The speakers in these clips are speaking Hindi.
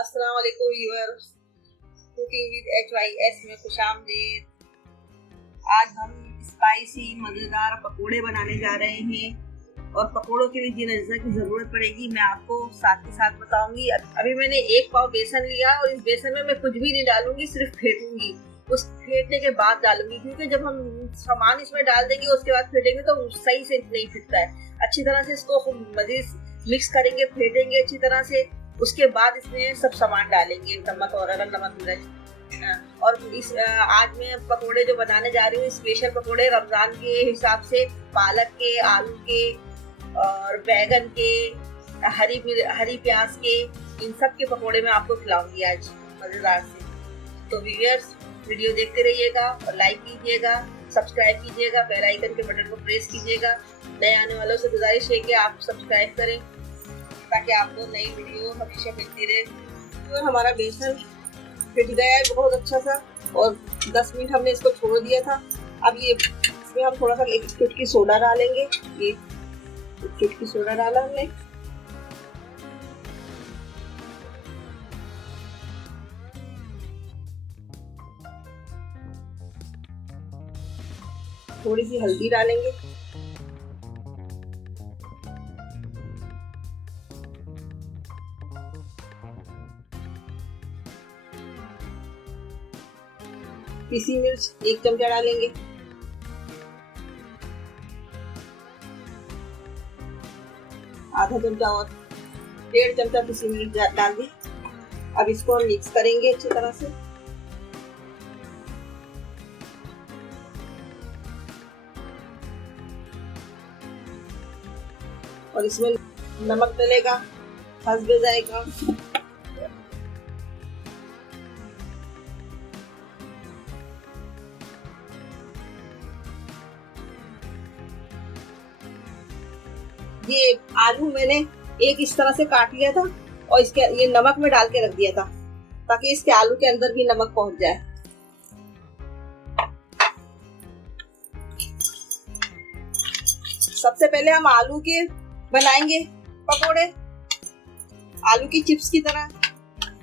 अस्सलाम वालेकुम व्यूअर्स, कुकिंग विद HYS में खुशामदीद। आज हम स्पाइसी मज़ेदार पकोड़े बनाने जा रहे हैं और पकोड़ों के लिए जिन अज्जा की ज़रूरत पड़ेगी मैं आपको साथ के साथ बताऊंगी। अभी मैंने 1 पाव बेसन लिया और इस बेसन में मैं कुछ भी नहीं डालूंगी, सिर्फ फेंटूंगी। उस फेंटने के बाद डालूंगी, क्योंकि जब हम सामान इसमें डाल देंगे उसके बाद फेंटेंगे तो सही से नहीं फिरता है। अच्छी तरह से इसको मज़ीद मिक्स करेंगे, फेंटेंगे अच्छी तरह से। उसके बाद इसमें सब सामान डालेंगे, नमक और नमक मिर्च। और आज मैं पकोड़े जो बनाने जा रही हूँ स्पेशल पकोड़े, रमजान के हिसाब से पालक के, आलू के और बैगन के, हरी प्याज के, इन सब के पकोड़े मैं आपको खिलाऊंगी आज मजेदार से। तो व्यूअर्स वीडियो देखते रहिएगा और लाइक कीजिएगा, सब्सक्राइब कीजिएगा, बेल आइकन के बटन को प्रेस कीजिएगा। नए आने वालों से गुजारिश है कि आप सब्सक्राइब करें ताकि आपको नई वीडियो हमेशा मिलती रहे। तो हमारा बेसन फिट गया है बहुत अच्छा सा और 10 मिनट हमने इसको छोड़ दिया था। अब ये इसमें हम थोड़ा सा 1 चुटकी सोडा डालेंगे। ये 1 चुटकी सोडा डाला हमने। थोड़ी सी हल्दी डालेंगे। पिसी मिर्च 1 चमचा डालेंगे। आधा चमचा और 1.5 चमचा पिसी मिर्च डाल दी। अब इसको हम मिक्स करेंगे अच्छी तरह से। और इसमें नमक डलेगा, हस्बे जाएगा। ये आलू मैंने एक इस तरह से काट लिया था और इसके ये नमक में डाल के रख दिया था ताकि इसके आलू के अंदर भी नमक पहुंच जाए। सबसे पहले हम आलू के बनाएंगे पकोड़े, आलू की चिप्स की तरह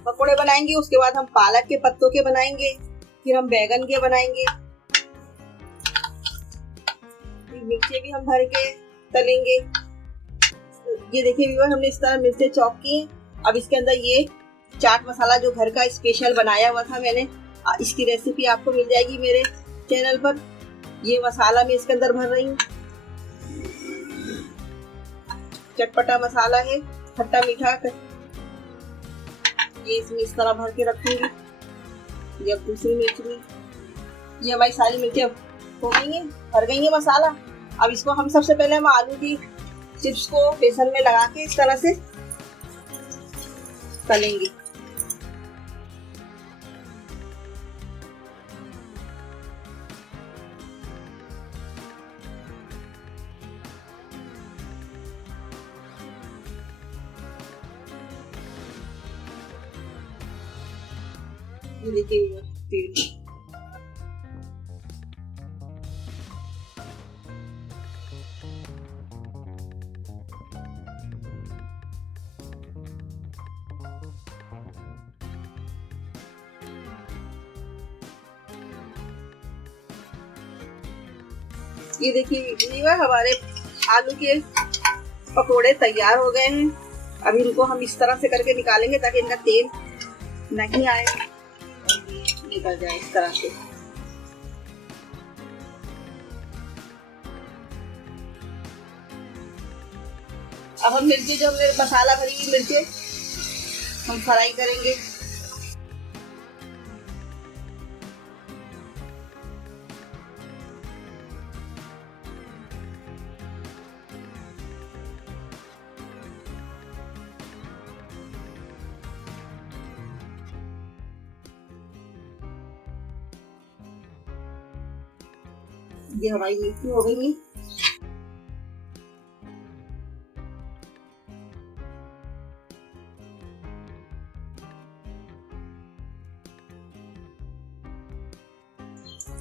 पकोड़े बनाएंगे। उसके बाद हम पालक के पत्तों के बनाएंगे, फिर हम बैगन के बनाएंगे, मिर्चे भी हम भर के तलेंगे। ये देखिए व्यूअर, हमने इस तरह मिर्चे चॉप की हैं। अब इसके अंदर ये चाट मसाला जो घर का स्पेशल बनाया हुआ था मैंने, इसकी रेसिपी आपको मिल जाएगी मेरे चैनल पर। ये मसाला मैं इसके अंदर भर रही हूँ। चटपटा मसाला है, खट्टा मीठा। ये इसमें इस तरह भर के रखूंगी। ये अब दूसरी मिर्च में, ये हमारी सारी मिर्चें हो गई हैं, भर गई है मसाला। अब इसको हम सबसे पहले हम आलू की चिप्स को बेसन में लगा के इस तरह से तलेंगे। ये देखिए तेल, ये देखिए हमारे आलू के पकोड़े तैयार हो गए हैं। अभी इनको हम इस तरह से करके निकालेंगे ताकि इनका तेल नहीं आए और ये निकल जाए इस तरह से। अब हम मिर्ची, जो हमने मसाला भरी हुई मिर्चे हम फ्राई करेंगे। ये हमारी मिर्ची हो गई है।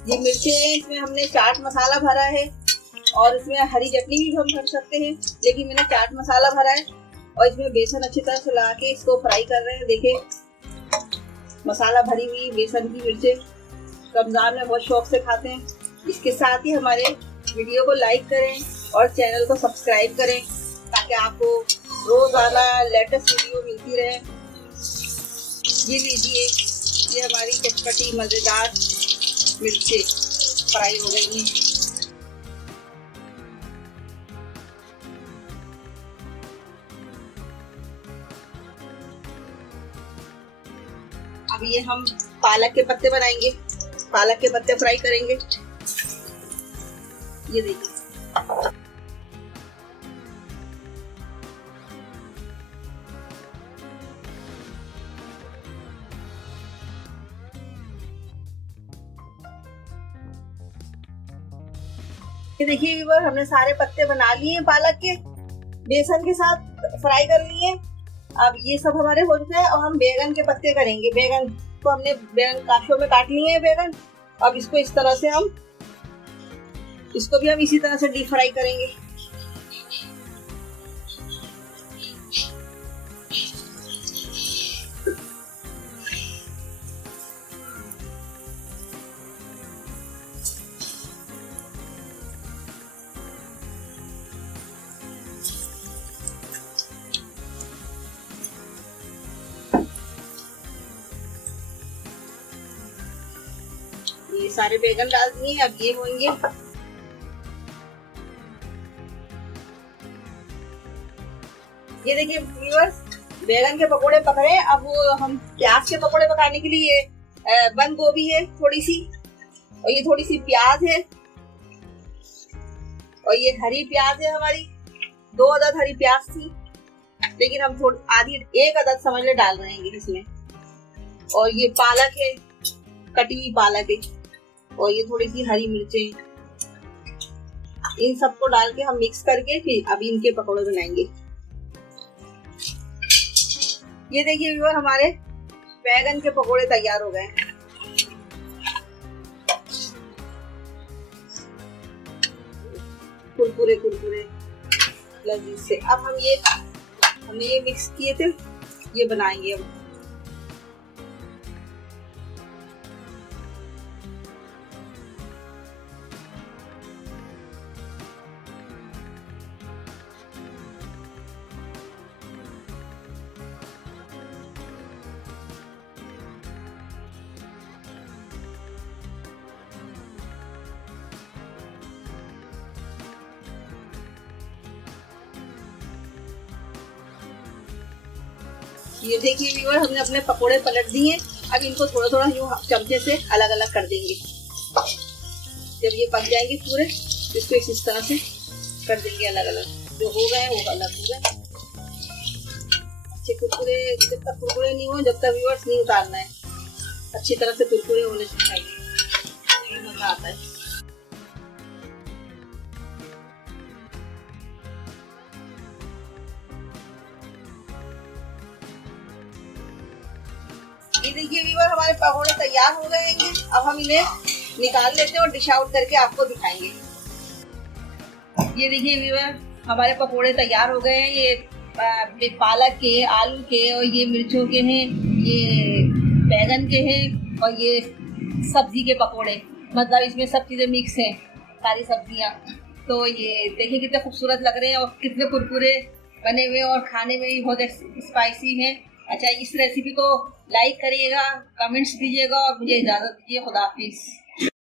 ये मिर्चे हैं, इसमें हमने चाट मसाला भरा है और इसमें हरी चटनी भी हम भर सकते हैं, लेकिन मैंने चाट मसाला भरा है। और इसमें बेसन अच्छी तरह से लगा के इसको फ्राई कर रहे हैं। देखिए मसाला भरी हुई बेसन की मिर्चें रमज़ान में बहुत शौक से खाते हैं। इसके साथ ही हमारे वीडियो को लाइक करें और चैनल को सब्सक्राइब करें ताकि आपको रोज़ाना लेटेस्ट वीडियो मिलती रहे। ये लीजिए, ये हमारी चटपटी मज़ेदार मिर्चें फ्राई हो गई हैं। अब ये हम पालक के पत्ते बनाएंगे, पालक के पत्ते फ्राई करेंगे। ये देखिए, ये देखिए व्यूअर, हमने सारे पत्ते बना लिए पालक के, बेसन के साथ फ्राई कर लिए। अब ये सब हमारे हो चुके हैं और हम बैगन के पत्ते करेंगे। बैगन को हमने बैगन काशियों में काट लिए हैं बैगन। अब इसको इस तरह से इसको भी हम इसी तरह से डीप फ्राई करेंगे। ये सारे बैगन डाल दिए, अब ये होंगे। ये देखिए व्यूअर्स, बैगन के पकोड़े पक रहे हैं। अब वो हम प्याज के पकोड़े पकाने के लिए बंद गोभी है थोड़ी सी, और ये थोड़ी सी प्याज है, और ये हरी प्याज है हमारी। 2 अदद हरी प्याज थी, लेकिन हम थोड़ी आधी 1 अदद समझ ले डाल रहे हैं इसमें। और ये पालक है, कटी हुई पालक है, और ये थोड़ी सी हरी मिर्चें। इन सबको डाल के हम मिक्स करके फिर अभी इनके पकौड़े बनाएंगे। ये देखिए व्यूअर, हमारे बैगन के पकौड़े तैयार हो गए हैं। कुरकुरे कुरकुरे लजीज से। अब हमने ये मिक्स किए थे, ये बनाएंगे अब। ये देखिए व्यूअर, हमने अपने पकोड़े पलट दिए। अब इनको थोड़ा थोड़ा यूं चमचे से अलग अलग कर देंगे। जब ये पक जाएंगे पूरे, इसको इस तरह से कर देंगे अलग अलग। जो हो गए वो अलग हो गए। अच्छे कुरकुरे, जब तक कुरकुरे नहीं हो, जब तक व्यूअर्स नहीं उतारना है। अच्छी तरह से कुरकुरे होने चाहिए, मजा आता है। ये देखिए व्यूअर, हमारे पकौड़े तैयार हो गए हैं। अब हम इन्हें निकाल लेते हैं और डिश आउट करके आपको दिखाएंगे। ये देखिए व्यूअर, हमारे पकौड़े तैयार हो गए हैं। ये पालक के, आलू के, और ये मिर्चों के हैं, ये बैगन के हैं, और ये सब्जी के पकौड़े। मतलब इसमें सब चीज़ें मिक्स हैं, सारी सब्जियां। तो ये देखिए कितने खूबसूरत लग रहे हैं और कितने कुरकुरे बने हुए हैं, और खाने में भी बहुत स्पाइसी हैं। अच्छा, इस रेसिपी को लाइक करिएगा, कमेंट्स दीजिएगा, और मुझे इजाज़त दीजिए। खुदा हाफिज़।